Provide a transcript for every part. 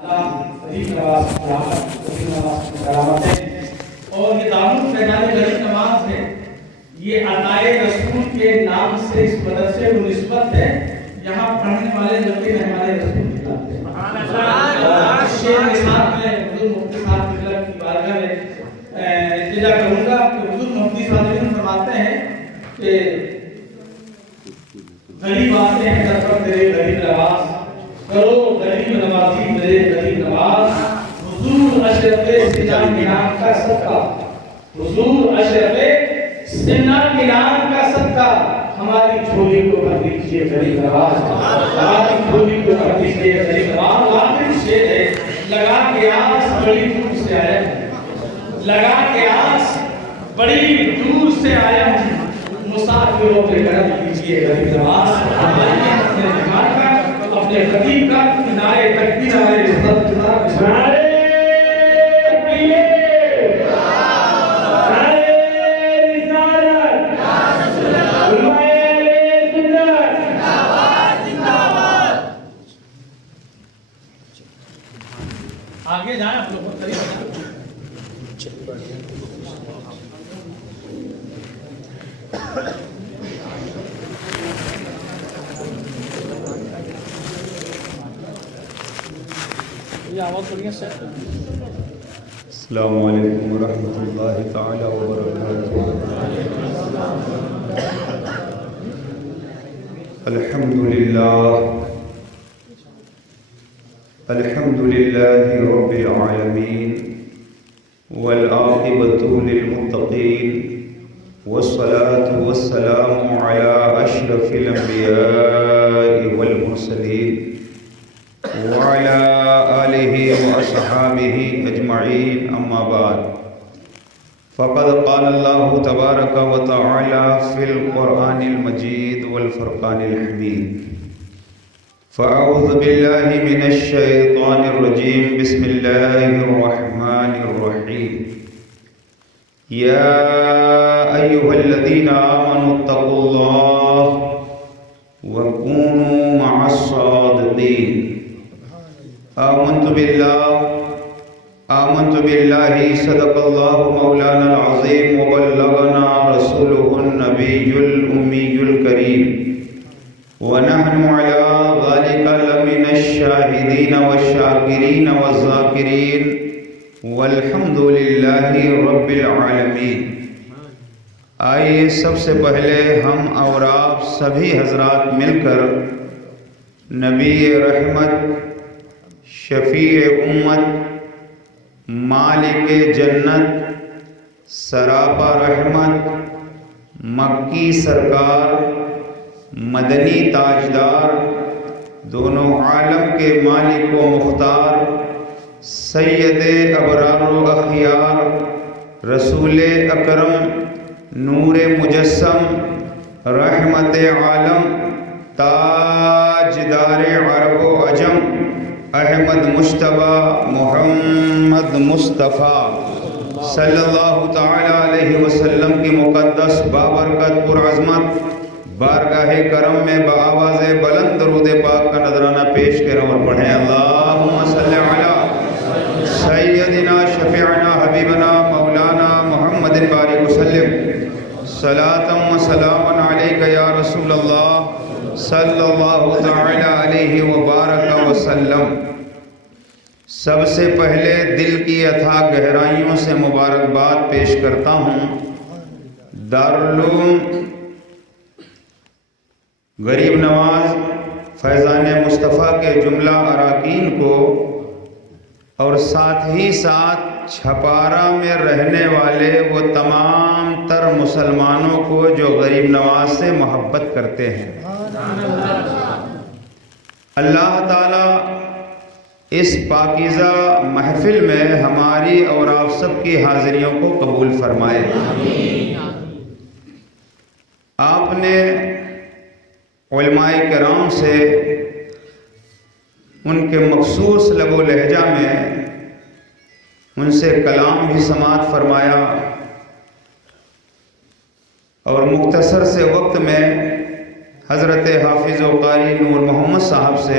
اور یہ دارul فیضان غریب نواز ہے، یہ عطائے رسول کے نام سے اس مدرسے کو نسبت ہے۔ یہاں پڑھنے والے لڑکے ہمارے رسول کی بات ہے۔ شیخ کے ساتھ میں حضور مفتی صاحب کی بارگاہ میں التجا کروں گا کہ حضور مفتی صاحب فرماتے ہیں کہ غریب آتے ہیں در پر تیرے غریب نواز، کرو غریب نوازی میرے غریب نواز، حضور اشرف سنان کے نام کا صدقہ، حضور اشرف سنان کے نام کا صدقہ، ہماری جھولی کو بھر دیجیے غریب نواز، ہماری جھولی کو بھر دیجیے غریب نواز۔ آخر شعر ہے، لگا کے آس بڑی دور سے آیا ہوں، لگا کے آس بڑی دور سے آیا ہوں، مسافروں پہ کرم کیجیے غریب نواز۔ اپنے دماغ کا، اپنے خطیب کا نعرے تکبیر ہمارے عزت کے ساتھ نعرے تکبیر، نعرے رسالت، علماء سنت، زندہ باد۔ آگے جائیں آپ لوگ قریب السلام علیکم ورحمۃ اللہ تعالی وبرکاتہ۔ الحمد للہ رب العالمین والعاقبۃ للمتقین والصلاة والسلام علی اشرف الانبیاء والمرسلین وعلى آلہ واصحابہ اجمعین، اما بعد فقد قال اللہ تبارک وتعالی فی القرآن المجید والفرقان الحمید۔ فاعوذ باللہ من الشیطان الرجیم، بسم اللہ الرحمن الرحیم۔ یا ایہا الذین آمنوا اتقوا اللہ وکونوا مع الصادقین۔ آمنت باللہ صدق اللہ مولانا العظیم وبلغنا رسولہ النبی الأمی الکریم، ونحن على ذلك لمن الشاہدین والشاکرین والذاکرین، والحمد للہ رب العالمین۔ آئیے سب سے پہلے ہم اور آپ سبھی حضرات مل کر نبی رحمت، شفیع امت، مالک جنت، سراپا رحمت، مکی سرکار، مدنی تاجدار، دونوں عالم کے مالک و مختار، سید ابرار و اخیار، رسول اکرم، نور مجسم، رحمت عالم، تاجدار عرب و عجم، احمد مجتبی محمد مصطفیٰ صلی اللہ تعالی علیہ وسلم کی مقدس بابرکت پرعظمت بارگاہ کرم میں بآواز بلند درود پاک کا نذرانہ پیش کریں اور پڑھیں۔ اللہم صلی علی سیدنا شفیعنا حبیبنا مولانا محمد بارک وسلم، صلاۃ و سلام علیک یا رسول اللہ صلی اللہ تعالی علیہ وبارک وسلم۔ سب سے پہلے دل کی اتھاہ گہرائیوں سے مبارکباد پیش کرتا ہوں دارالعلوم غریب نواز فیضان مصطفیٰ کے جملہ اراکین کو، اور ساتھ ہی ساتھ چھپارہ میں رہنے والے وہ تمام تر مسلمانوں کو جو غریب نواز سے محبت کرتے ہیں۔ اللہ تعالیٰ اس پاکیزہ محفل میں ہماری اور آپ سب کی حاضریوں کو قبول فرمائے۔ آپ نے علماء کرام سے ان کے مخصوص لب و لہجہ میں ان سے کلام بھی سماعت فرمایا، اور مختصر سے وقت میں حضرت حافظ و قاری نور محمد صاحب سے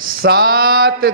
7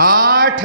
8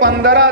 15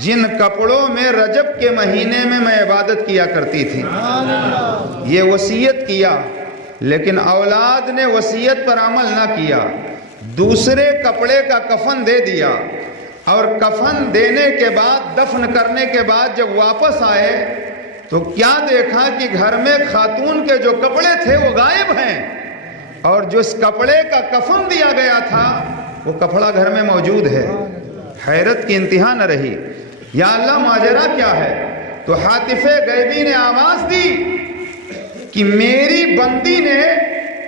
جن کپڑوں میں رجب کے مہینے میں میں عبادت کیا کرتی تھی. یہ وصیت کیا، لیکن اولاد نے وصیت پر عمل نہ کیا. دوسرے کپڑے کا کفن دے دیا، اور کفن دینے کے بعد، دفن کرنے کے بعد جب واپس آئے تو کیا دیکھا کہ گھر میں خاتون کے جو کپڑے تھے وہ غائب ہیں، اور جس کپڑے کا کفن دیا گیا تھا وہ کپڑا گھر میں موجود ہے. حیرت کی انتہا نہ رہی. یا اللہ ماجرا کیا ہے؟ تو حاطف غیبی نے آواز دی کہ میری بندی نے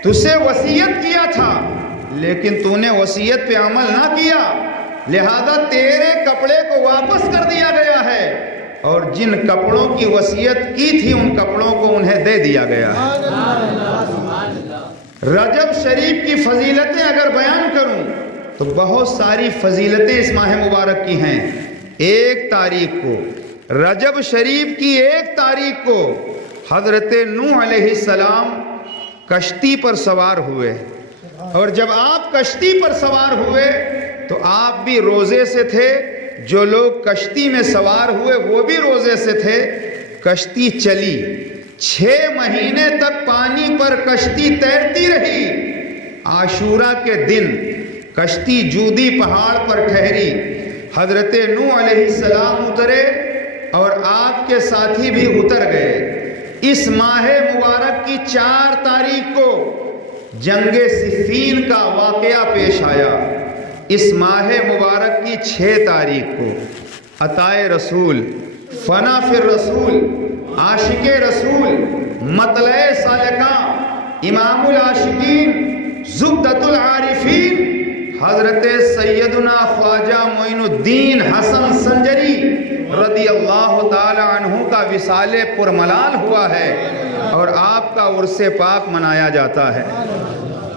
تجھے وصیت کیا تھا، لیکن تو نے وصیت پہ عمل نہ کیا، لہذا تیرے کپڑے کو واپس کر دیا گیا ہے، اور جن کپڑوں کی وصیت کی تھی ان کپڑوں کو انہیں دے دیا گیا ہے. رجب شریف کی فضیلتیں اگر بیان کروں تو بہت ساری فضیلتیں اس ماہ مبارک کی ہیں. 1 تاریخ کو، رجب شریف کی 1 تاریخ کو حضرت نوح علیہ السلام کشتی پر سوار ہوئے، اور جب آپ کشتی پر سوار ہوئے تو آپ بھی روزے سے تھے، جو لوگ کشتی میں سوار ہوئے وہ بھی روزے سے تھے. کشتی چلی، 6 مہینے تک پانی پر کشتی تیرتی رہی. عاشورہ کے دن کشتی جودی پہاڑ پر ٹھہری. حضرت نوح علیہ السلام اترے اور آپ کے ساتھی بھی اتر گئے. اس ماہ مبارک کی 4 تاریخ کو جنگ صفین کا واقعہ پیش آیا. اس ماہ مبارک کی 6 تاریخ کو عطائے رسول، فنا فی الرسول، عاشق رسول، مطلع سالکاں، امام العاشقین، زبدۃ العارفین حضرت سیدنا خواجہ معین الدین حسن سنجری رضی اللہ تعالی عنہ کا وصال پرملال ہوا ہے، اور آپ کا عرس پاک منایا جاتا ہے.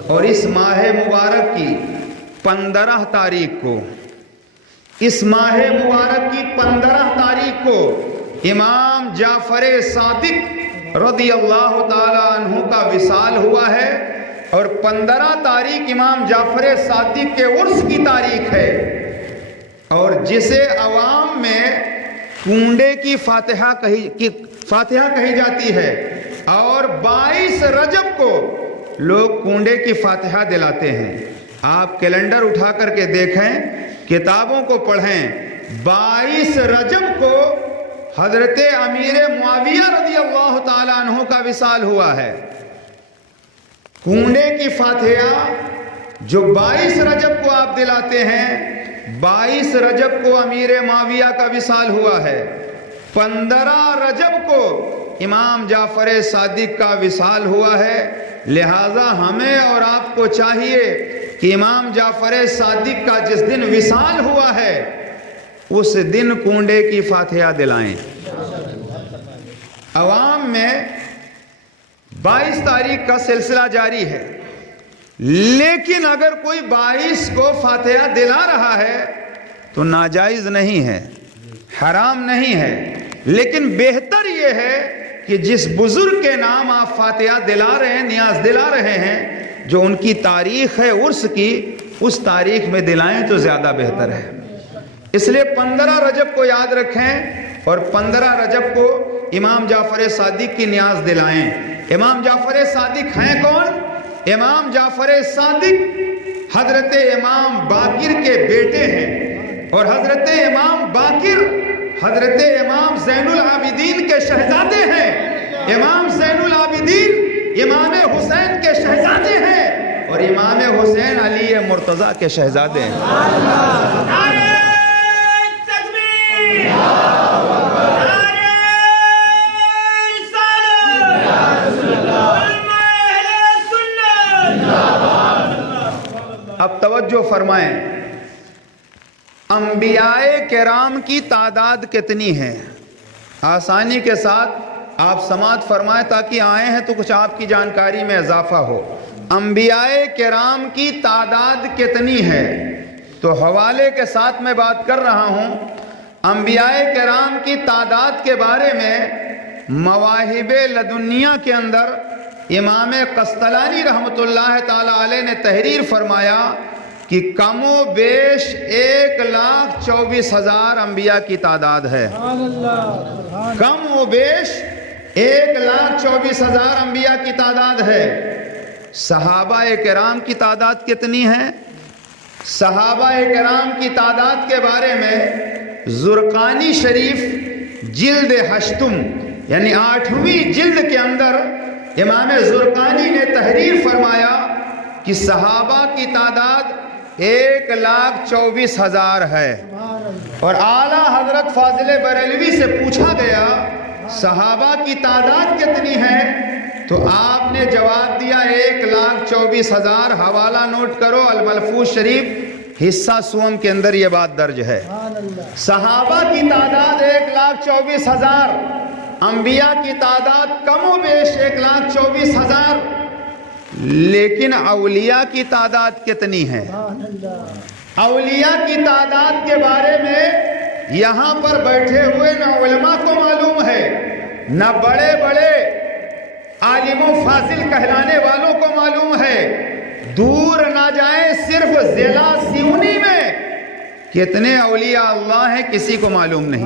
اور اس ماہ مبارک کی 15 تاریخ کو، اس ماہ مبارک کی 15 تاریخ کو امام جعفر صادق رضی اللہ تعالی عنہ کا وصال ہوا ہے، اور 15 تاریخ امام جعفر صادق کے عرس کی تاریخ ہے، اور جسے عوام میں کنڈے کی فاتحہ کہی جاتی ہے. اور 22 رجب کو لوگ کنڈے کی فاتحہ دلاتے ہیں. آپ کیلنڈر اٹھا کر کے دیکھیں، کتابوں کو پڑھیں. 22 رجب کو حضرت امیر معاویہ رضی اللہ تعالی عنہ کا وصال ہوا ہے. کنڈے کی فاتحہ جو 22 رجب کو آپ دلاتے ہیں، 22 رجب کو امیر معاویہ کا وصال ہوا ہے. 15 رجب کو امام جعفر صادق کا وصال ہوا ہے. لہذا ہمیں اور آپ کو چاہیے کہ امام جعفر صادق کا جس دن وصال ہوا ہے اس دن کنڈے کی فاتحہ دلائیں. عوام میں 22 تاریخ کا سلسلہ جاری ہے، لیکن اگر کوئی 22 کو فاتحہ دلا رہا ہے تو ناجائز نہیں ہے، حرام نہیں ہے، لیکن بہتر یہ ہے کہ جس بزرگ کے نام آپ فاتحہ دلا رہے ہیں، نیاز دلا رہے ہیں، جو ان کی تاریخ ہے عرس کی، اس تاریخ میں دلائیں تو زیادہ بہتر ہے. اس لیے 15 رجب کو یاد رکھیں، اور 15 رجب کو امام جعفر صادق کی نیاز دلائیں. امام جعفر صادق ہیں کون؟ امام جعفر صادق حضرت امام باقر کے بیٹے ہیں، اور حضرت امام باقر حضرت امام زین العابدین کے شہزادے ہیں. امام زین العابدین امام حسین کے شہزادے ہیں، اور امام حسین علی مرتضیٰ کے شہزادے ہیں. اب توجہ فرمائیں، انبیاء کرام کی تعداد کتنی ہے؟ آسانی کے ساتھ آپ سماعت فرمائیں تاکہ آئے ہیں تو کچھ آپ کی جانکاری میں اضافہ ہو. انبیاء کرام کی تعداد کتنی ہے؟ تو حوالے کے ساتھ میں بات کر رہا ہوں. انبیاء کرام کی تعداد کے بارے میں مواہب لدنیہ کے اندر امام قسطلانی رحمۃ اللہ تعالی علیہ نے تحریر فرمایا کہ کم و بیش 1,24,000 انبیاء کی تعداد ہے. کم و بیش 1,24,000 انبیاء کی تعداد ہے. صحابہ کرام کی تعداد کتنی ہے؟ صحابہ کرام کی تعداد کے بارے میں زرقانی شریف جلد 8 یعنی 8ویں جلد کے اندر امام زرقانی نے تحریر فرمایا کہ صحابہ کی تعداد 1,24,000 ہے. اور اعلیٰ حضرت فاضل بریلوی سے پوچھا گیا صحابہ کی تعداد کتنی ہے؟ تو آپ نے جواب دیا 1,24,000. حوالہ نوٹ کرو الملفوظ شریف حصہ سوم کے اندر یہ بات درج ہے. صحابہ کی تعداد 1,24,000. انبیاء کی تعداد کم و بیش 1,24,000. لیکن اولیاء کی تعداد کتنی ہے؟ اولیاء کی تعداد کے بارے میں یہاں پر بیٹھے ہوئے نہ علماء کو معلوم ہے نہ بڑے بڑے عالم و فاضل کہلانے والوں کو معلوم ہے. دور نہ جائیں صرف ضلع سیونی میں کتنے اولیاء اللہ ہیں کسی کو معلوم نہیں.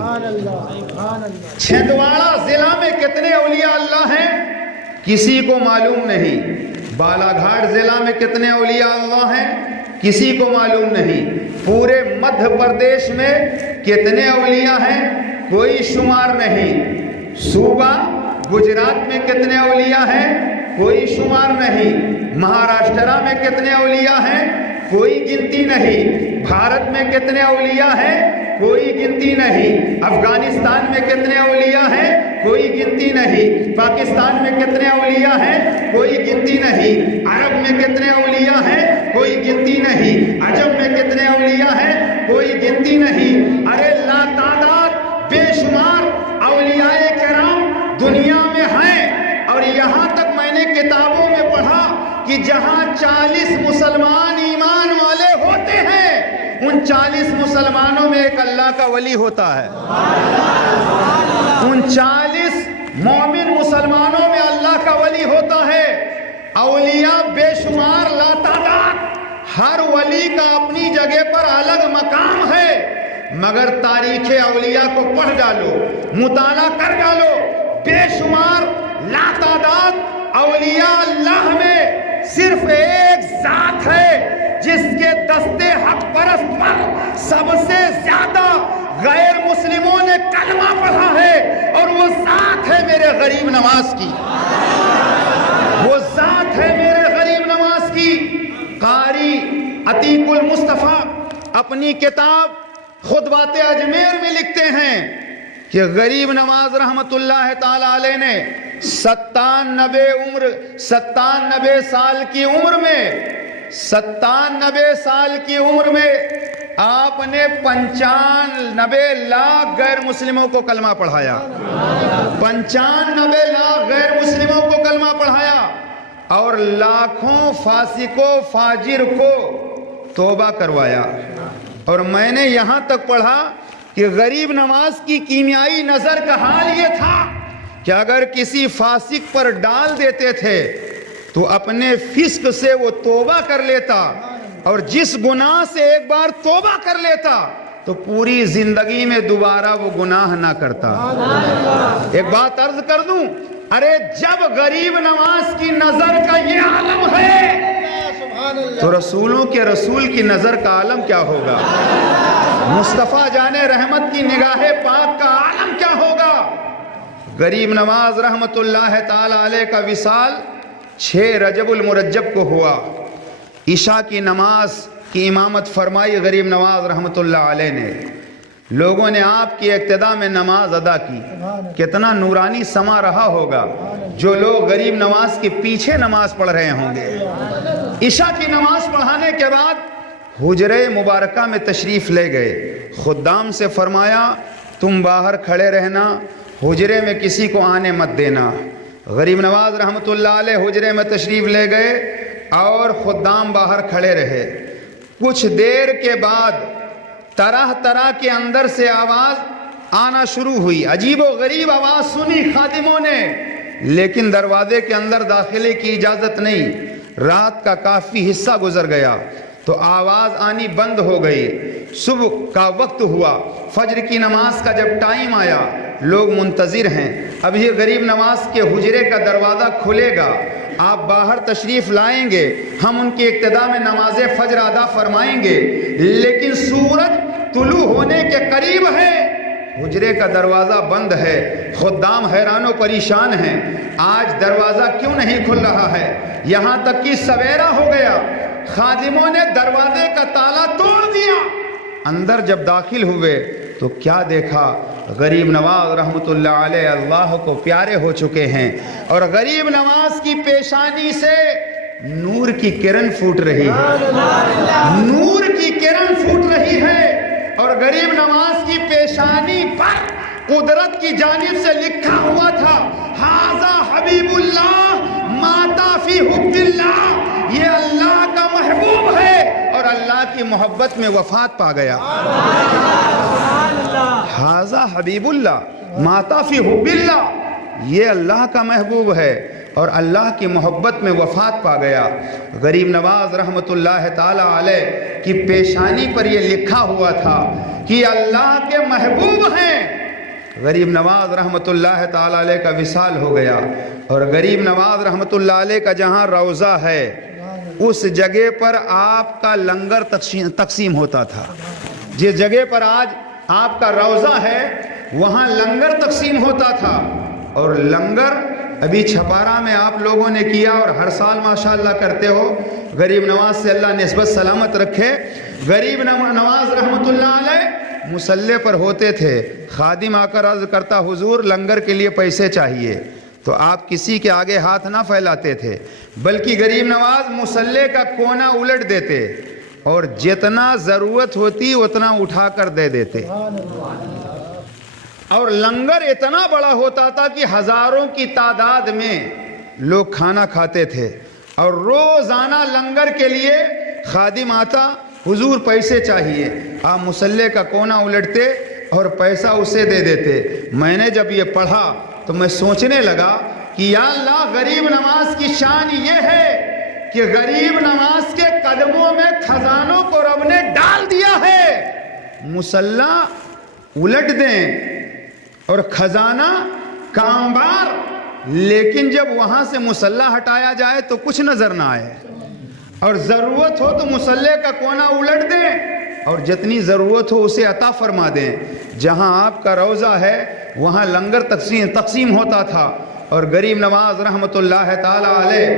چھندواڑہ ضلع میں کتنے اولیاء اللہ ہیں کسی کو معلوم نہیں. بالا گھاٹ ضلع میں کتنے اولیاء اللہ ہیں کسی کو معلوم نہیں. پورے مدھیہ پردیش میں کتنے اولیاء ہیں کوئی شمار نہیں. صوبہ گجرات میں کتنے اولیاء ہیں کوئی شمار نہیں. مہاراشٹرا میں کتنے اولیاء ہیں کوئی گنتی نہیں. بھارت میں کتنے اولیاء ہیں کوئی گنتی نہیں. افغانستان میں کتنے اولیاء ہیں کوئی گنتی نہیں. پاکستان میں کتنے اولیاء ہیں کوئی گنتی نہیں. عرب میں کتنے اولیاء ہیں کوئی گنتی نہیں. عجم میں کتنے اولیاء ہیں کوئی گنتی نہیں. ارے لا تعداد بے شمار اولیاء کرام دنیا میں ہیں. اور یہاں تک میں نے کتابوں میں پڑھا کہ جہاں 40 مسلمان ایمان والے ہوتے ہیں ان 40 مسلمانوں میں ایک اللہ کا ولی ہوتا ہے. ان 40 مومن مسلمانوں میں اللہ کا ولی ہوتا ہے. اولیاء بے شمار لا تعداد. ہر ولی کا اپنی جگہ پر الگ مقام ہے. مگر تاریخ اولیاء کو پڑھ ڈالو مطالعہ کر ڈالو بے شمار لا تعداد اولیاء اللہ میں صرف ایک ذات ہے جس کے دستے حق پرست پر سب سے زیادہ غیر مسلموں نے کلمہ پڑھا ہے اور وہ ذات ہے میرے غریب نواز کی. وہ ذات ہے میرے غریب نواز کی. قاری عتیق المصطفیٰ اپنی کتاب خطبات اجمیر میں لکھتے ہیں کہ غریب نواز رحمت اللہ تعالی علیہ نے 97 سال کی عمر میں 97 سال کی عمر میں آپ نے 95 لاکھ غیر مسلموں کو کلمہ پڑھایا. 95 لاکھ غیر مسلموں کو کلمہ پڑھایا اور لاکھوں فاسق و فاجر کو توبہ کروایا. اور میں نے یہاں تک پڑھا کہ غریب نواز کی کیمیائی نظر کا حال یہ تھا کہ اگر کسی فاسق پر ڈال دیتے تھے تو اپنے فسق سے وہ توبہ کر لیتا اور جس گناہ سے ایک بار توبہ کر لیتا تو پوری زندگی میں دوبارہ وہ گناہ نہ کرتا. ایک بات عرض کر دوں ارے جب غریب نواز کی نظر کا یہ عالم ہے تو رسولوں کے رسول کی نظر کا عالم کیا ہوگا. مصطفیٰ جان رحمت کی نگاہ پاک کا عالم کیا ہوگا. غریب نواز رحمت اللہ تعالی علیہ کا وصال 6 رجب المرجب کو ہوا. عشاء کی نماز کی امامت فرمائی غریب نواز رحمت اللہ علیہ نے. لوگوں نے آپ کی اقتداء میں نماز ادا کی. کتنا نورانی سما رہا ہوگا جو لوگ غریب نواز کے پیچھے نماز پڑھ رہے ہوں گے. عشاء کی نماز پڑھانے کے بعد حجرے مبارکہ میں تشریف لے گئے. خدام سے فرمایا تم باہر کھڑے رہنا حجرے میں کسی کو آنے مت دینا. غریب نواز رحمت اللہ علیہ حجرے میں تشریف لے گئے اور خدام باہر کھڑے رہے. کچھ دیر کے بعد طرح طرح کے اندر سے آواز آنا شروع ہوئی. عجیب و غریب آواز سنی خادموں نے لیکن دروازے کے اندر داخلے کی اجازت نہیں. رات کا کافی حصہ گزر گیا تو تو آواز آنی بند ہو گئی. صبح کا وقت ہوا, فجر کی نماز کا جب ٹائم آیا, لوگ منتظر ہیں. اب یہ غریب نواز کے حجرے کا دروازہ کھلے گا, آپ باہر تشریف لائیں گے, ہم ان کی ابتدا میں نماز فجر ادا فرمائیں گے. لیکن سورج طلوع ہونے کے قریب ہے, حجرے کا دروازہ بند ہے. خدام حیران و پریشان ہیں, آج دروازہ کیوں نہیں کھل رہا ہے؟ یہاں تک کہ سویرا ہو گیا. خادموں نے دروازے کا تالا توڑ دیا. اندر جب داخل ہوئے تو کیا دیکھا؟ غریب نواز رحمۃ اللہ علیہ اللہ کو پیارے ہو چکے ہیں, اور غریب نواز کی پیشانی سے نور کی کرن پھوٹ رہی ہے, نور کی کرن پھوٹ رہی ہے. اور غریب نواز کی پیشانی پر قدرت کی جانب سے لکھا ہوا تھا, ھذا حبیب اللہ ماتا فی حب اللہ, یہ اللہ کا محبوب ہے اور اللہ کی محبت میں وفات پا گیا. ھذا حبیب اللہ ماتا فی حب اللہ, یہ اللہ کا محبوب ہے اور اللہ کی محبت میں وفات پا گیا. غریب نواز رحمۃ اللہ تعالی علیہ کی پیشانی پر یہ لکھا ہوا تھا کہ اللہ کے محبوب ہیں. غریب نواز رحمۃ اللہ تعالی علیہ کا وصال ہو گیا, اور غریب نواز رحمۃ اللہ علیہ کا جہاں روضہ ہے اس جگہ پر آپ کا لنگر تقسیم ہوتا تھا. جس جگہ پر آج آپ کا روضہ ہے وہاں لنگر تقسیم ہوتا تھا. اور لنگر ابھی چھپارہ میں آپ لوگوں نے کیا اور ہر سال ماشاءاللہ کرتے ہو. غریب نواز سے اللہ نسبت سلامت رکھے. غریب نواز رحمۃ اللہ علیہ مصلی پر ہوتے تھے, خادم آ کر عرض کرتا حضور لنگر کے لیے پیسے چاہیے, تو آپ کسی کے آگے ہاتھ نہ پھیلاتے تھے بلکہ غریب نواز مصلی کا کونا الٹ دیتے اور جتنا ضرورت ہوتی اتنا اٹھا کر دے دیتے. اور لنگر اتنا بڑا ہوتا تھا کہ ہزاروں کی تعداد میں لوگ کھانا کھاتے تھے, اور روزانہ لنگر کے لیے خادم آتا, حضور پیسے چاہیے, آپ مصلی کا کونا الٹتے اور پیسہ اسے دے دیتے. میں نے جب یہ پڑھا تو میں سوچنے لگا کہ یا اللہ غریب نواز کی شان یہ ہے کہ غریب نواز کے قدموں میں خزانوں کو رب نے ڈال دیا ہے. مصلی الٹ دیں اور خزانہ کامبار, لیکن جب وہاں سے مصلی ہٹایا جائے تو کچھ نظر نہ آئے, اور ضرورت ہو تو مصلی کا کونا الٹ دیں اور جتنی ضرورت ہو اسے عطا فرما دیں. جہاں آپ کا روضہ ہے وہاں لنگر تقسیم ہوتا تھا. اور غریب نواز رحمۃ اللہ تعالی علیہ,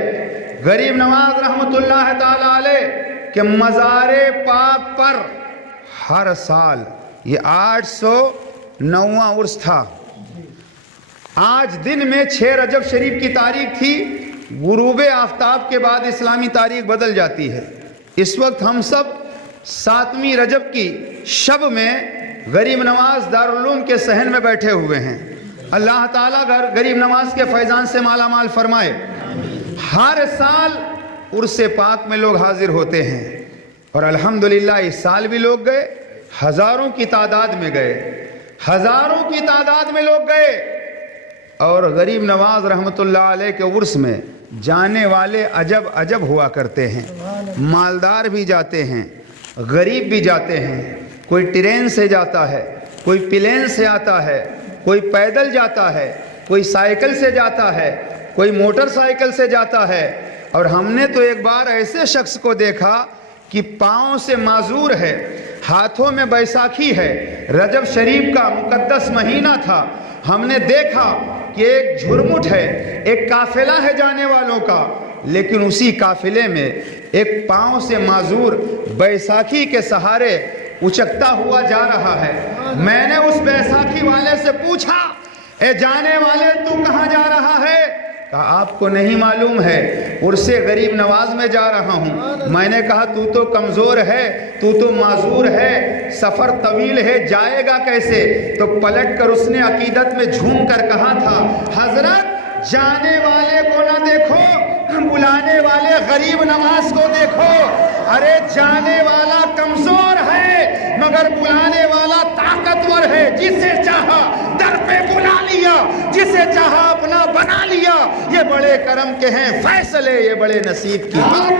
غریب نواز رحمۃ اللہ تعالی علیہ کہ مزار پاک پر ہر سال یہ 809واں عرس تھا. آج دن میں 6 رجب شریف کی تاریخ تھی. غروب آفتاب کے بعد اسلامی تاریخ بدل جاتی ہے. اس وقت ہم سب 7ویں رجب کی شب میں غریب نواز دارالعلوم کے صحن میں بیٹھے ہوئے ہیں. اللہ تعالیٰ غریب نواز کے فیضان سے مالا مال فرمائے. ہر سال عرس پاک میں لوگ حاضر ہوتے ہیں, اور الحمدللہ اس سال بھی لوگ گئے, ہزاروں کی تعداد میں گئے, ہزاروں کی تعداد میں لوگ گئے. اور غریب نواز رحمۃ اللہ علیہ کے عرس میں جانے والے عجب عجب ہوا کرتے ہیں. مالدار بھی جاتے ہیں, غریب بھی جاتے ہیں. کوئی ٹرین سے جاتا ہے, کوئی پلین سے آتا ہے, کوئی پیدل جاتا ہے, کوئی سائیکل سے جاتا ہے, کوئی موٹر سائیکل سے جاتا ہے. اور ہم نے تو ایک بار ایسے شخص کو دیکھا کہ پاؤں سے معذور ہے, ہاتھوں میں بیساکھی ہے, رجب شریف کا مقدس مہینہ تھا. ہم نے دیکھا کہ ایک جھرمٹ ہے, ایک قافلہ ہے جانے والوں کا, لیکن اسی قافلے میں ایک پاؤں سے معذور بیساکھی کے سہارے اچکتا ہوا جا رہا ہے. میں نے اس بیساکھی والے سے پوچھا, اے جانے والے تو کہاں جا رہا ہے؟ کہا آپ کو نہیں معلوم ہے, عرس غریب نواز میں جا رہا ہوں. میں نے کہا تو تو کمزور ہے, تو تو معذور ہے, سفر طویل ہے, جائے گا کیسے؟ تو پلٹ کر اس نے عقیدت میں جھوم کر کہا تھا, حضرت جانے والے کو نہ دیکھو, بلانے والے غریب نواز کو دیکھو. ارے جانے والا کمزور ہے مگر بلانے والا طاقتور ہے. جسے چاہا در پہ بلا لیا, جسے چاہا اپنا بنا لیا. یہ بڑے کرم کے ہیں فیصلے, یہ بڑے نصیب کی بات.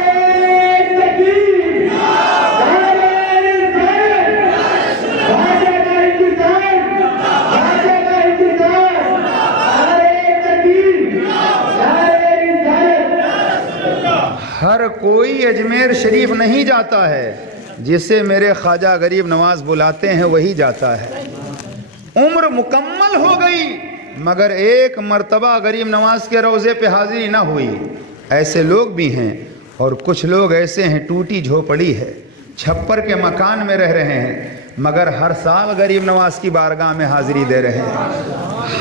ہر کوئی اجمیر شریف نہیں جاتا ہے، جسے میرے خواجہ غریب نواز بلاتے ہیں وہی جاتا ہے۔ عمر مکمل ہو گئی مگر ایک مرتبہ غریب نواز کے روضے پہ حاضری نہ ہوئی۔ ایسے لوگ بھی ہیں، اور کچھ لوگ ایسے ہیں ٹوٹی جھوپڑی ہے، چھپر کے مکان میں رہ رہے ہیں، مگر ہر سال غریب نواز کی بارگاہ میں حاضری دے رہے ہیں،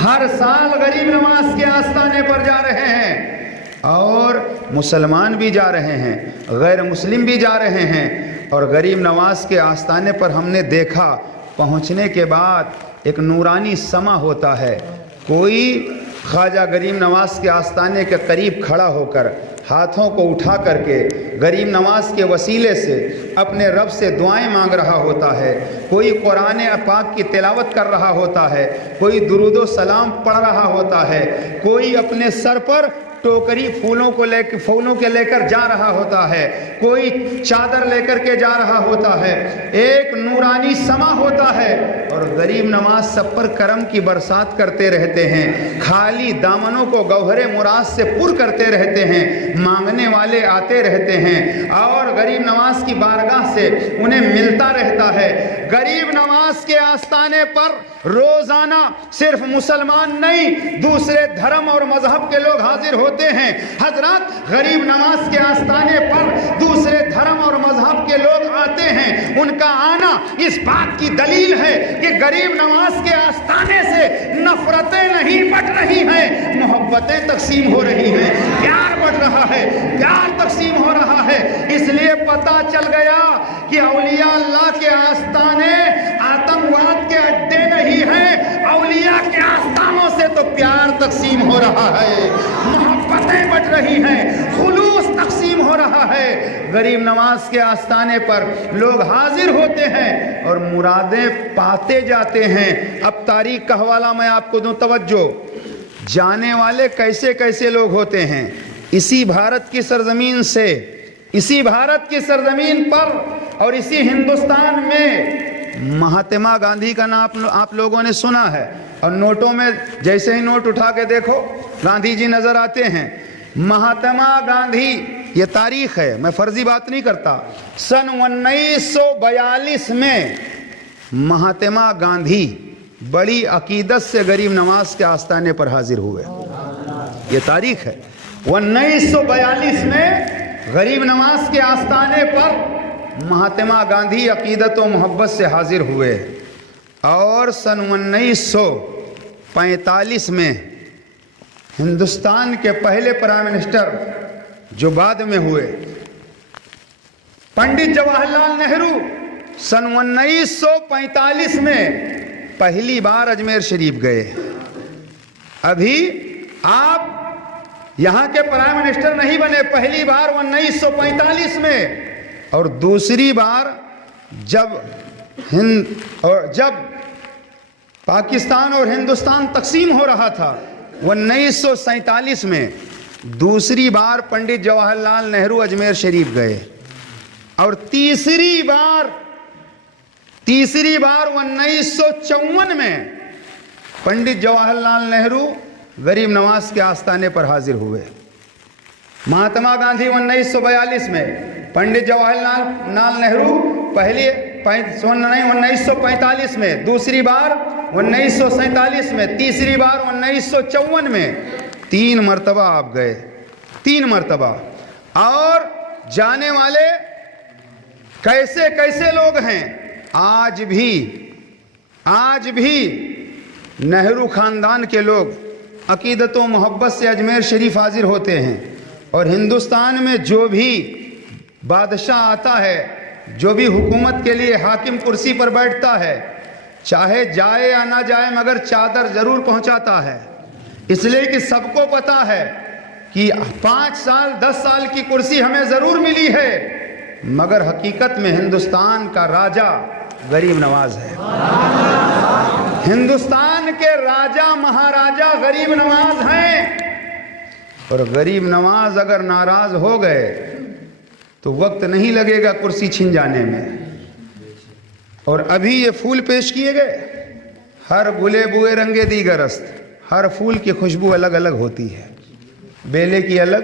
ہر سال غریب نواز کے آستانے پر جا رہے ہیں، اور مسلمان بھی جا رہے ہیں، غیر مسلم بھی جا رہے ہیں۔ اور غریب نواز کے آستانے پر ہم نے دیکھا، پہنچنے کے بعد ایک نورانی سما ہوتا ہے۔ کوئی خواجہ غریب نواز کے آستانے کے قریب کھڑا ہو کر ہاتھوں کو اٹھا کر کے غریب نواز کے وسیلے سے اپنے رب سے دعائیں مانگ رہا ہوتا ہے، کوئی قرآن پاک کی تلاوت کر رہا ہوتا ہے، کوئی درود و سلام پڑھ رہا ہوتا ہے، کوئی اپنے سر پر ٹوکری پھولوں کے لے کر جا رہا ہوتا ہے، کوئی چادر لے کر کے جا رہا ہوتا ہے، ایک نورانی سما ہوتا ہے، اور غریب نواز سب پر کرم کی برسات کرتے رہتے ہیں، خالی دامنوں کو گوہر مراد سے پر کرتے رہتے ہیں، مانگنے والے آتے رہتے ہیں، اور غریب نواز کی بارگاہ سے انہیں ملتا رہتا ہے۔ غریب نواز کے آستانے پر روزانہ صرف مسلمان نہیں، دوسرے دھرم اور مذہب کے لوگ حاضر ہوتے ہیں۔ حضرات، غریب نواز کے آستانے پر دوسرے دھرم اور مذہب کے لوگ آتے ہیں، ان کا آنا اس بات کی دلیل ہے کہ غریب نواز کے آستانے سے نفرتیں نہیں بٹ رہی ہیں، محبتیں تقسیم ہو رہی ہیں، پیار بٹ رہا ہے، پیار تقسیم ہو رہا ہے۔ اس لیے پتہ چل گیا کہ اولیاء اللہ کے آستانے آتنکواد کے اڈے نہیں ہیں، اولیاء کے آستانوں سے تو پیار تقسیم ہو رہا ہے، محبتیں بٹ رہی ہیں، خلوص تقسیم ہو رہا ہے۔ غریب نواز کے آستانے پر لوگ حاضر ہوتے ہیں اور مرادیں پاتے جاتے ہیں۔ اب تاریخ کا حوالہ میں آپ کو دوں، توجہ، جانے والے کیسے کیسے لوگ ہوتے ہیں۔ اسی بھارت کی سرزمین سے، اسی بھارت کی سرزمین پر اور اسی ہندوستان میں مہاتما گاندھی کا نام آپ لوگوں نے سنا ہے، اور نوٹوں میں جیسے ہی نوٹ اٹھا کے دیکھو گاندھی جی نظر آتے ہیں۔ مہاتما گاندھی، یہ تاریخ ہے، میں فرضی بات نہیں کرتا، سن 1942 میں مہاتما گاندھی بڑی عقیدت سے غریب نواز کے آستانے پر حاضر ہوئے، یہ تاریخ ہے۔ 1942 میں غریب نواز کے آستانے پر مہاتما گاندھی عقیدت و محبت سے حاضر ہوئے، اور سن 1945 میں ہندوستان کے پہلے پرائم منسٹر جو بعد میں ہوئے پنڈت جواہر لال نہرو، سن 1945 میں پہلی بار اجمیر شریف گئے۔ ابھی آپ یہاں کے پرائم منسٹر نہیں بنے، پہلی بار 1945 میں، اور دوسری بار جب پاکستان اور ہندوستان تقسیم ہو رہا تھا 1947 میں دوسری بار پنڈت جواہر لال نہرو اجمیر شریف گئے، اور تیسری بار 1954 میں پنڈت جواہر لال نہرو غریب نواز کے آستانے پر حاضر ہوئے۔ مہاتما گاندھی 1942 میں، پنڈت جواہر لال نہرو 1945 میں، دوسری بار 1947 میں، تیسری بار 1954 میں، 3 مرتبہ آپ گئے، 3 مرتبہ۔ اور جانے والے کیسے کیسے لوگ ہیں، آج بھی نہرو خاندان کے لوگ عقیدت و محبت سے اجمیر شریف حاضر ہوتے ہیں، اور ہندوستان میں جو بھی بادشاہ آتا ہے، جو بھی حکومت کے لیے حاکم کرسی پر بیٹھتا ہے، چاہے جائے یا نہ جائے مگر چادر ضرور پہنچاتا ہے، اس لیے کہ سب کو پتا ہے کہ 5 سال 10 سال کی کرسی ہمیں ضرور ملی ہے، مگر حقیقت میں ہندوستان کا راجہ غریب نواز ہے۔ ہندوستان کے راجہ مہاراجہ غریب نواز ہیں، اور غریب نواز اگر ناراض ہو گئے تو وقت نہیں لگے گا کرسی چھن جانے میں۔ اور ابھی یہ پھول پیش کیے گئے، ہر گلے بوئے رنگے دیگر است، ہر پھول کی خوشبو الگ الگ ہوتی ہے، بیلے کی الگ،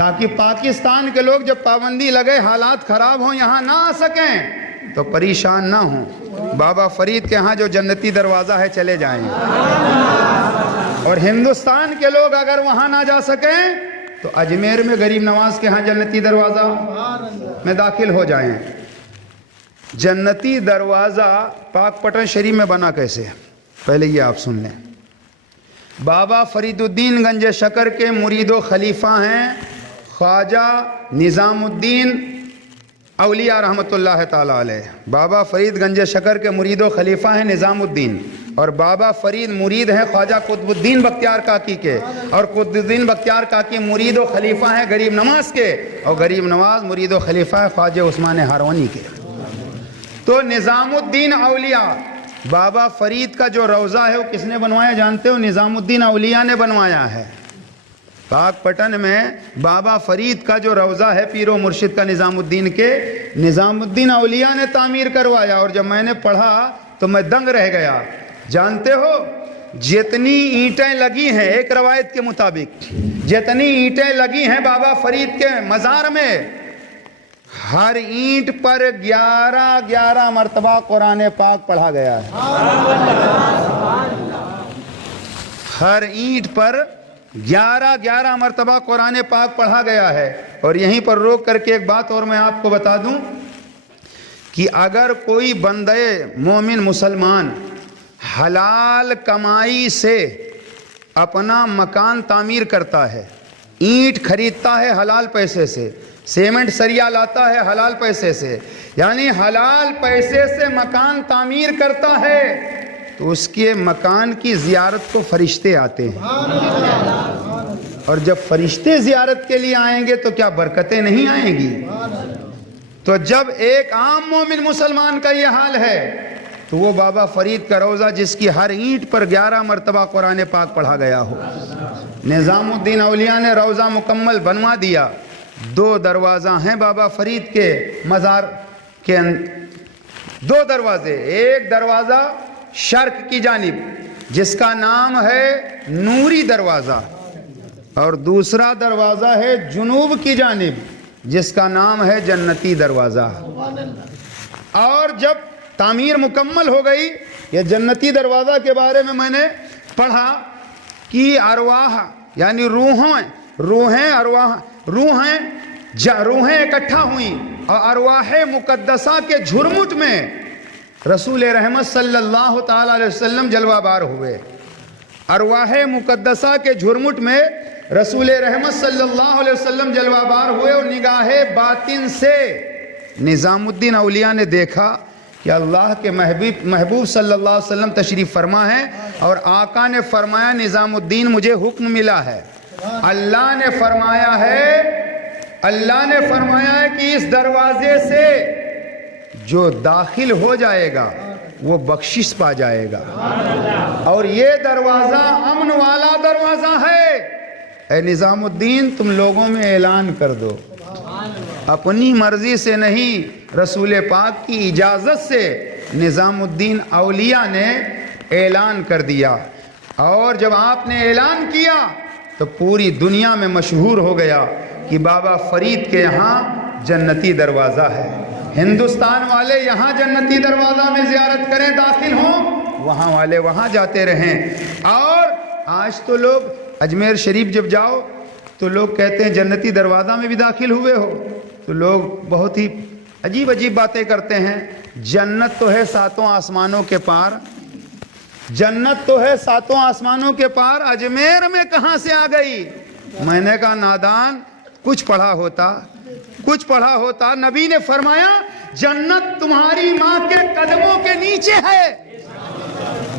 تاکہ پاکستان کے لوگ جب پابندی لگے حالات خراب ہوں یہاں نہ آ سکیں تو پریشان نہ ہوں. بابا فرید کے ہاں جو جنتی دروازہ ہے چلے جائیں, اور ہندوستان کے لوگ اگر وہاں نہ جا سکیں تو اجمیر میں غریب نواز کے ہاں جنتی دروازہ میں داخل ہو جائیں. جنتی دروازہ پاک پٹن شریف میں بنا کیسے؟ پہلے یہ آپ سن لیں. بابا فرید الدین گنج شکر کے مرید و خلیفہ ہیں خواجہ نظام الدین اولیاء رحمۃ اللہ تعالیٰ علیہ. بابا فرید گنج شکر کے مرید و خلیفہ ہیں نظام الدین, اور بابا فرید مرید ہیں خواجہ قطب الدین بختیار کاکی کے, اور قطب الدین بختیار کاکی مرید و خلیفہ ہیں غریب نواز کے, اور غریب نواز مرید و خلیفہ ہیں خواجہ عثمان ہارونی کے. تو نظام الدین اولیاء, بابا فرید کا جو روضہ ہے وہ کس نے بنوایا جانتے ہو؟ نظام الدین اولیاء نے بنوایا ہے. پاک پٹن میں بابا فرید کا جو روضہ ہے پیر و مرشد کا نظام الدین کے, نظام الدین اولیاء نے تعمیر کروایا. اور جب میں نے پڑھا تو میں دنگ رہ گیا. جانتے ہو جتنی اینٹیں لگی ہیں, ایک روایت کے مطابق جتنی اینٹیں لگی ہیں بابا فرید کے مزار میں, ہر اینٹ پر 11 مرتبہ قرآن پاک پڑھا گیا ہے. ہر اینٹ پر 11 مرتبہ قرآن پاک پڑھا گیا ہے. اور یہیں پر روک کر کے ایک بات اور میں آپ کو بتا دوں کہ اگر کوئی بندے مومن مسلمان حلال کمائی سے اپنا مکان تعمیر کرتا ہے, اینٹ خریدتا ہے حلال پیسے سے, سیمنٹ سریا لاتا ہے حلال پیسے سے, یعنی حلال پیسے سے مکان تعمیر کرتا ہے, تو اس کے مکان کی زیارت کو فرشتے آتے ہیں. اور جب فرشتے زیارت کے لیے آئیں گے تو کیا برکتیں نہیں آئیں گی؟ تو جب ایک عام مومن مسلمان کا یہ حال ہے تو وہ بابا فرید کا روضہ جس کی ہر اینٹ پر 11 مرتبہ قرآن پاک پڑھا گیا ہو. نظام الدین اولیاء نے روضہ مکمل بنوا دیا. 2 دروازہ ہیں بابا فرید کے مزار کے 2 دروازے. ایک دروازہ شرق کی جانب جس کا نام ہے نوری دروازہ, اور دوسرا دروازہ ہے جنوب کی جانب جس کا نام ہے جنتی دروازہ. اور جب تعمیر مکمل ہو گئی, یہ جنتی دروازہ کے بارے میں نے پڑھا کہ ارواح یعنی روحیں اکٹھا ہوئیں, اور ارواح مقدسہ کے جھرمٹ میں رسول رحمت صلی اللہ تعالی علیہ وسلم جلوہ بار ہوئے. ارواح مقدسہ کے جھرمٹ میں رسول رحمت صلی اللہ علیہ وسلم جلوہ بار ہوئے, اور نگاہ باطن سے نظام الدین اولیاء نے دیکھا کہ اللہ کے محبوب صلی اللہ علیہ وسلم تشریف فرما ہے, اور آقا نے فرمایا نظام الدین مجھے حکم ملا ہے, اللہ نے فرمایا ہے کہ اس دروازے سے جو داخل ہو جائے گا وہ بخشش پا جائے گا, اور یہ دروازہ امن والا دروازہ ہے. اے نظام الدین تم لوگوں میں اعلان کر دو, اپنی مرضی سے نہیں, رسول پاک کی اجازت سے نظام الدین اولیاء نے اعلان کر دیا. اور جب آپ نے اعلان کیا تو پوری دنیا میں مشہور ہو گیا کہ بابا فرید کے یہاں جنتی دروازہ ہے. ہندوستان والے یہاں جنتی دروازہ میں زیارت کریں, داخل ہوں, وہاں والے وہاں جاتے رہیں. اور آج تو لوگ اجمیر شریف جب جاؤ تو لوگ کہتے ہیں جنتی دروازہ میں بھی داخل ہوئے ہو, تو لوگ بہت ہی عجیب باتیں کرتے ہیں. جنت تو ہے 7 آسمانوں کے پار, جنت تو ہے 7 آسمانوں کے پار, اجمیر میں کہاں سے آ گئی؟ میں نے کہا نادان, کچھ پڑھا ہوتا. نبی نے فرمایا جنت تمہاری ماں کے قدموں کے نیچے ہے.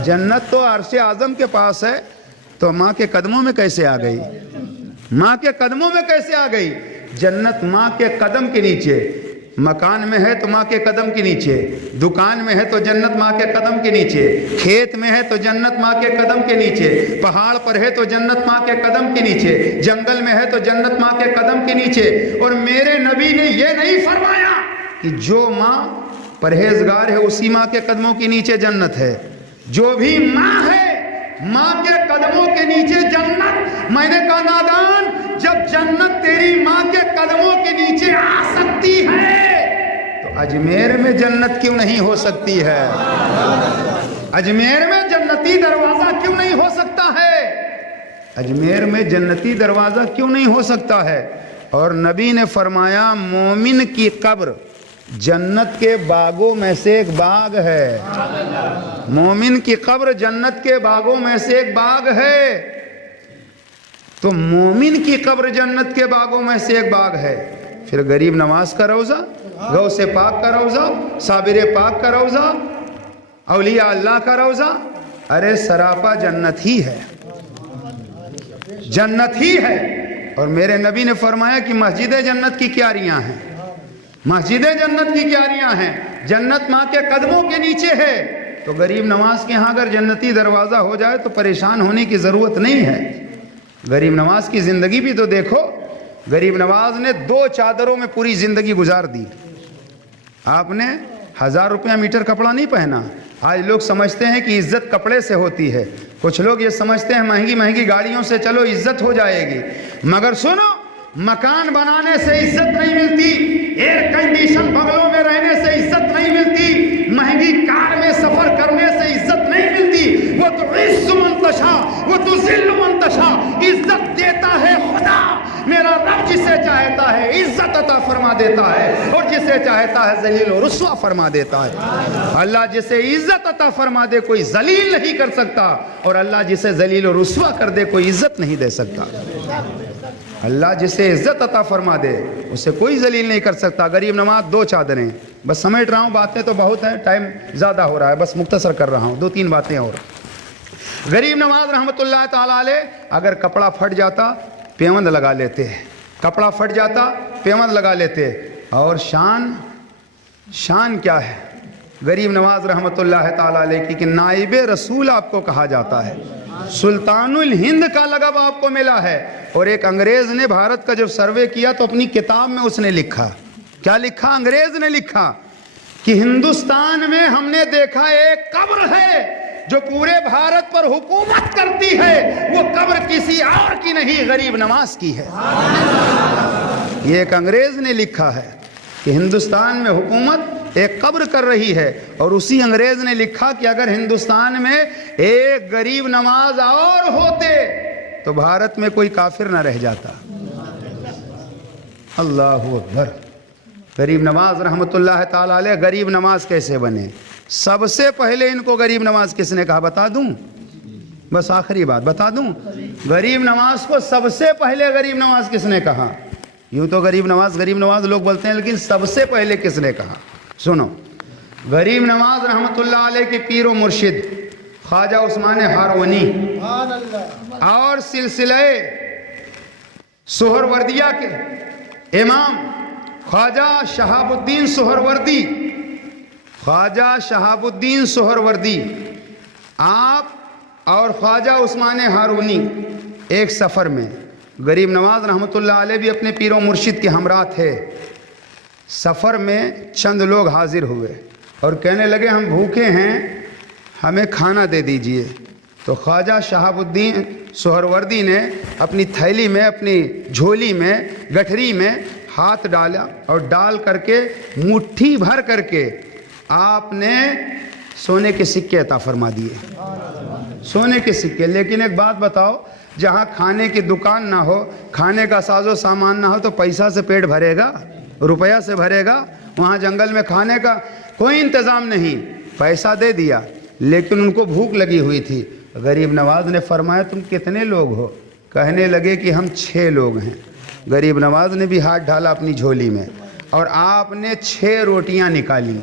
جنت تو عرش اعظم کے پاس ہے, تو ماں کے قدموں میں کیسے آ گئی؟ ماں کے قدموں میں کیسے آ گئی؟ جنت ماں کے قدم کے نیچے, مکان میں ہے تو ماں کے قدم کے نیچے, دکان میں ہے تو جنت ماں کے قدم کے نیچے, کھیت میں ہے تو جنت ماں کے قدم کے نیچے, پہاڑ پر ہے تو جنت ماں کے قدم کے نیچے, جنگل میں ہے تو جنت ماں کے قدم کے نیچے. اور میرے نبی نے یہ نہیں فرمایا کہ جو ماں پرہیزگار ہے اسی ماں کے قدموں کے نیچے جنت ہے. جو بھی ماں ہے ماں کے قدموں کے نیچے جنت. میں نے کہا نادان, جب جنت تیری ماں میں آ سکتی ہے تو اجمیر میں جنت کیوں نہیں ہو سکتی ہے؟ اجمیر میں جنتی دروازہ کیوں نہیں ہو سکتا ہے؟ اجمیر میں جنتی دروازہ کیوں نہیں ہو سکتا ہے؟ اور نبی نے فرمایا مومن کی قبر جنت کے باغوں میں سے ایک باغ ہے. مومن کی قبر جنت کے باغوں میں سے ایک باغ ہے. تو مومن کی قبر جنت کے باغوں میں سے ایک باغ ہے. پھر غریب نواز کا روضہ، غوث پاک کا روضہ، صابر پاک کا روضہ، اولیاء اللہ کا روضہ، ارے سراپا جنت ہی ہے، جنت ہی ہے. اور میرے نبی نے فرمایا کہ مسجد جنت کی کیاریاں ہیں، مسجد جنت کی کیاریاں ہیں، جنت ماں کے قدموں کے نیچے ہے. تو غریب نواز کے ہاں اگر جنتی دروازہ ہو جائے تو پریشان ہونے کی ضرورت نہیں ہے. غریب نواز کی زندگی بھی تو دیکھو. غریب نواز نے 2 چادروں میں پوری زندگی گزار دی. آپ نے 1000 روپیہ میٹر کپڑا نہیں پہنا. آج لوگ سمجھتے ہیں کہ عزت کپڑے سے ہوتی ہے، کچھ لوگ یہ سمجھتے ہیں مہنگی مہنگی گاڑیوں سے چلو عزت ہو جائے گی. مگر سنو، مکان بنانے سے عزت نہیں ملتی، ایئر کنڈیشن بنگلوں میں رہنے سے عزت نہیں ملتی، مہنگی کار میں سفر کرنے سے عزت نہیں ملتی. وہ تو عز منتشا، وہ تو ذل منتشا. عزت دیتا ہے خدا، میرا رب جسے چاہتا ہے عزت عطا فرما دیتا ہے اور جسے چاہتا ہے ذلیل و رسوا فرما دیتا ہے. اللہ جسے عزت عطا فرما دے کوئی ذلیل نہیں کر سکتا، اور اللہ جسے ذلیل و رسوا کر دے کوئی عزت نہیں دے سکتا. اللہ جسے عزت عطا فرما دے اسے کوئی ذلیل نہیں کر سکتا. غریب نواز 2 چادریں، بس سمیٹ رہا ہوں، باتیں تو بہت ہیں، ٹائم زیادہ ہو رہا ہے، بس مختصر کر رہا ہوں 2-3 باتیں اور. غریب نواز رحمت اللہ تعالی علیہ اگر کپڑا پھٹ جاتا پیوند لگا لیتے، کپڑا پھٹ جاتا پیوند لگا لیتے. اور شان کیا ہے غریب نواز رحمت اللہ تعالی علیہ کی کہ نائب رسول آپ کو کہا جاتا ہے، سلطان الہند کا لقب آپ کو ملا ہے. اور ایک انگریز نے بھارت کا جب سروے کیا تو اپنی کتاب میں اس نے لکھا، کیا لکھا؟ انگریز نے لکھا کہ ہندوستان میں ہم نے دیکھا ایک قبر ہے جو پورے بھارت پر حکومت کرتی ہے، وہ قبر کسی اور کی نہیں، غریب نواز کی ہے. یہ ایک انگریز نے لکھا ہے کہ ہندوستان میں حکومت ایک قبر کر رہی ہے. اور اسی انگریز نے لکھا کہ اگر ہندوستان میں ایک غریب نواز اور ہوتے تو بھارت میں کوئی کافر نہ رہ جاتا. اللہ اکبر. غریب نواز رحمت اللہ تعالی علیہ غریب نواز کیسے بنے؟ سب سے پہلے ان کو غریب نواز کس نے کہا بتا دوں؟ بس آخری بات بتا دوں، غریب نواز کو سب سے پہلے غریب نواز کس نے کہا؟ یوں تو غریب نواز لوگ بولتے ہیں، لیکن سب سے پہلے کس نے کہا؟ سنو، غریب نواز رحمت اللہ علیہ کے پیر و مرشد خواجہ عثمان ہارونی اور سلسلہ سہروردیہ کے امام خواجہ شہاب الدین سہروردی، خواجہ شہاب الدین سہروردی، آپ اور خواجہ عثمان ہارونی ایک سفر میں، غریب نواز رحمت اللہ علیہ بھی اپنے پیر و مرشد کے ہمراہ تھے. سفر میں چند لوگ حاضر ہوئے اور کہنے لگے ہم بھوکے ہیں، ہمیں کھانا دے دیجئے. تو خواجہ شہاب الدین سہروردی نے اپنی تھیلی میں، اپنی جھولی میں، گٹھری میں ہاتھ ڈالا اور ڈال کر کے مٹھی بھر کر کے آپ نے سونے کے سکے عطا فرما دیے، سونے کے سکے. لیکن ایک بات بتاؤ، جہاں کھانے کی دکان نہ ہو، کھانے کا ساز و سامان نہ ہو تو پیسہ سے پیٹ بھرے گا؟ روپیہ سے بھرے گا؟ وہاں جنگل میں کھانے کا کوئی انتظام نہیں، پیسہ دے دیا، لیکن ان کو بھوک لگی ہوئی تھی. غریب نواز نے فرمایا تم کتنے لوگ ہو؟ کہنے لگے کہ ہم 6 لوگ ہیں. غریب نواز نے بھی ہاتھ ڈالا اپنی جھولی میں اور آپ نے 6 روٹیاں نکالی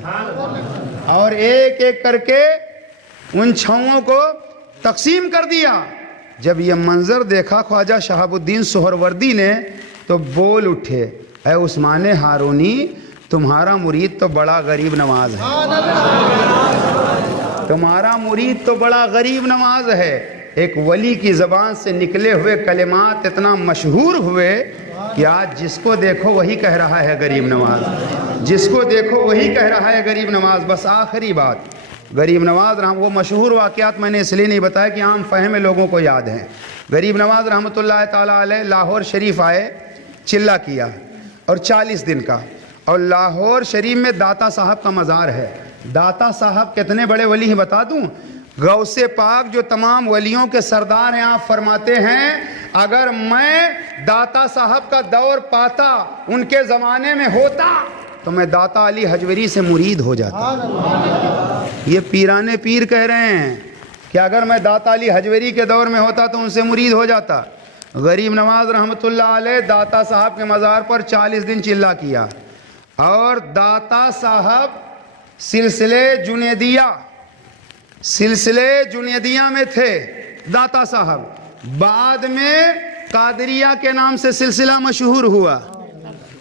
اور ایک ایک کر کے ان 6 کو تقسیم کر دیا. جب یہ منظر دیکھا خواجہ شہاب الدین سہروردی نے تو بول اٹھے، اے عثمان ہارونی، تمہارا مرید تو بڑا غریب نواز ہے، تمہارا مرید تو بڑا غریب نواز ہے. ایک ولی کی زبان سے نکلے ہوئے کلمات اتنا مشہور ہوئے کہ آج جس کو دیکھو وہی کہہ رہا ہے غریب نواز، جس کو دیکھو وہی کہہ رہا ہے غریب نواز. بس آخری بات، غریب نواز وہ مشہور واقعات میں نے اس لیے نہیں بتایا کہ عام فہم لوگوں کو یاد ہیں. غریب نواز رحمت اللہ تعالیٰ علیہ لاہور شریف آئے، چلہ کیا، اور 40 دن کا. اور لاہور شریف میں داتا صاحب کا مزار ہے. داتا صاحب کتنے بڑے ولی ہیں بتا دوں؟ غوث پاک جو تمام ولیوں کے سردار ہیں، آپ فرماتے ہیں اگر میں داتا صاحب کا دور پاتا، ان کے زمانے میں ہوتا، تو میں داتا علی حجویری سے مرید ہو جاتا. یہ پیرانے پیر کہہ رہے ہیں کہ اگر میں داتا علی حجویری کے دور میں ہوتا تو ان سے مرید ہو جاتا. غریب نواز رحمۃ اللہ علیہ داتا صاحب کے مزار پر 40 دن چلا کیا. اور داتا صاحب سلسلے جنیدیہ میں تھے. داتا صاحب بعد میں قادریہ کے نام سے سلسلہ مشہور ہوا.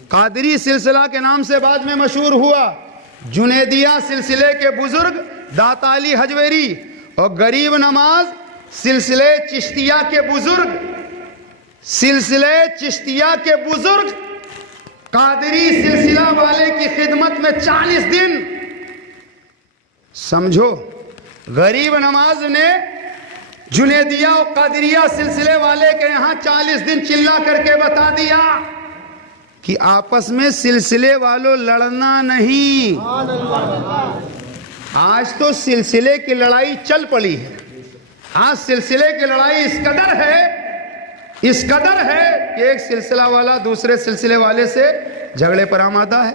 قادری سلسلہ کے نام سے بعد میں مشہور ہوا. جنیدیہ سلسلے کے بزرگ داتا علی حجویری اور غریب نواز سلسلے چشتیہ کے بزرگ قادری سلسلہ والے کی خدمت میں 40 دن. سمجھو، غریب نواز نے جنیدیہ اور قادریہ سلسلے والے کے یہاں 40 دن چلا کر کے بتا دیا کہ آپس میں سلسلے والوں لڑنا نہیں. آج تو سلسلے کی لڑائی چل پڑی ہے. آج سلسلے کی لڑائی اس قدر ہے کہ ایک سلسلہ والا دوسرے سلسلے والے سے جھگڑے پر آمادہ ہے.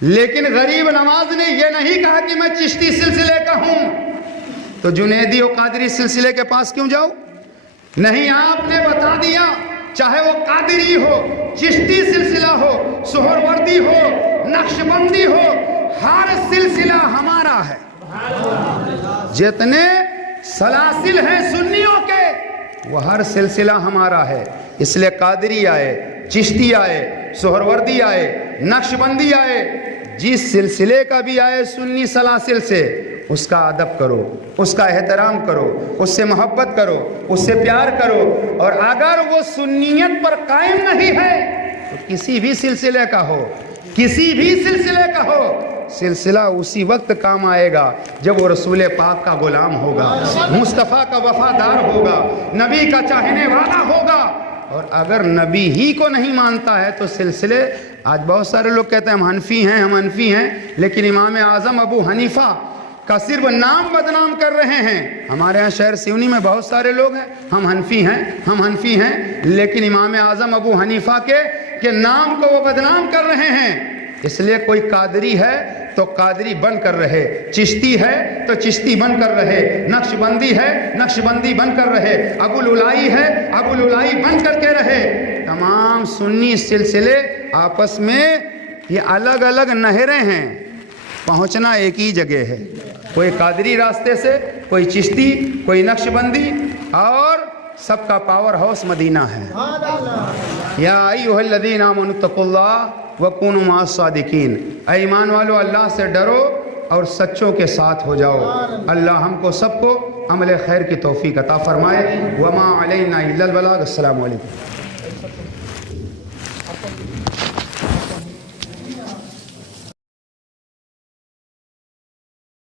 لیکن غریب نواز نے یہ نہیں کہا کہ میں چشتی سلسلے کا ہوں تو جنیدی و قادری سلسلے کے پاس کیوں جاؤں. نہیں، آپ نے بتا دیا چاہے وہ قادری ہو، چشتی سلسلہ ہو، سہروردی ہو، نقشبندی ہو، ہر سلسلہ ہمارا ہے. جتنے سلاسل ہیں سنیوں کے وہ ہر سلسلہ ہمارا ہے. اس لیے قادری آئے، چشتی آئے، سہروردی آئے، نقشبندی آئے، جس سلسلے کا بھی آئے سنی سلاسل سے، اس کا ادب کرو، اس کا احترام کرو، اس سے محبت کرو، اس سے پیار کرو. اور اگر وہ سنیت پر قائم نہیں ہے تو کسی بھی سلسلے کا ہو، سلسلہ اسی وقت کام آئے گا جب وہ رسول پاک کا غلام ہوگا، مصطفیٰ کا وفادار ہوگا، نبی کا چاہنے والا ہوگا. اور اگر نبی ہی کو نہیں مانتا ہے تو سلسلے، آج بہت سارے لوگ کہتے ہیں ہم حنفی ہیں، لیکن امام اعظم ابو حنیفہ کا صرف نام بدنام کر رہے ہیں. ہمارے ہاں شہر سیونی میں بہت سارے لوگ ہیں ہم حنفی ہیں، لیکن امام اعظم ابو حنیفہ کے نام کو وہ بدنام کر رہے ہیں. اس لیے کوئی قادری ہے تو قادری بن کر رہے، چشتی ہے تو چشتی بن کر رہے، نقشبندی ہے نقشبندی بن کر رہے، ابو الولائی ہے ابو الولائی بن کر کے رہے. تمام سنی سلسلے آپس میں یہ الگ الگ نہریں ہیں، پہنچنا ایک ہی جگہ ہے. کوئی قادری راستے سے، کوئی چشتی، کوئی نقشبندی، اور سب کا پاور ہاؤس مدینہ ہے. یا ایھا الذین آمنوا اتقوا اللہ وکونوا مع الصادقین. اے ایمان والو، اللہ سے ڈرو اور سچوں کے ساتھ ہو جاؤ. اللہ ہم کو سب کو عمل خیر کی توفیق عطا فرمائے. وما علینا الا البلاغ. السلام علیکم.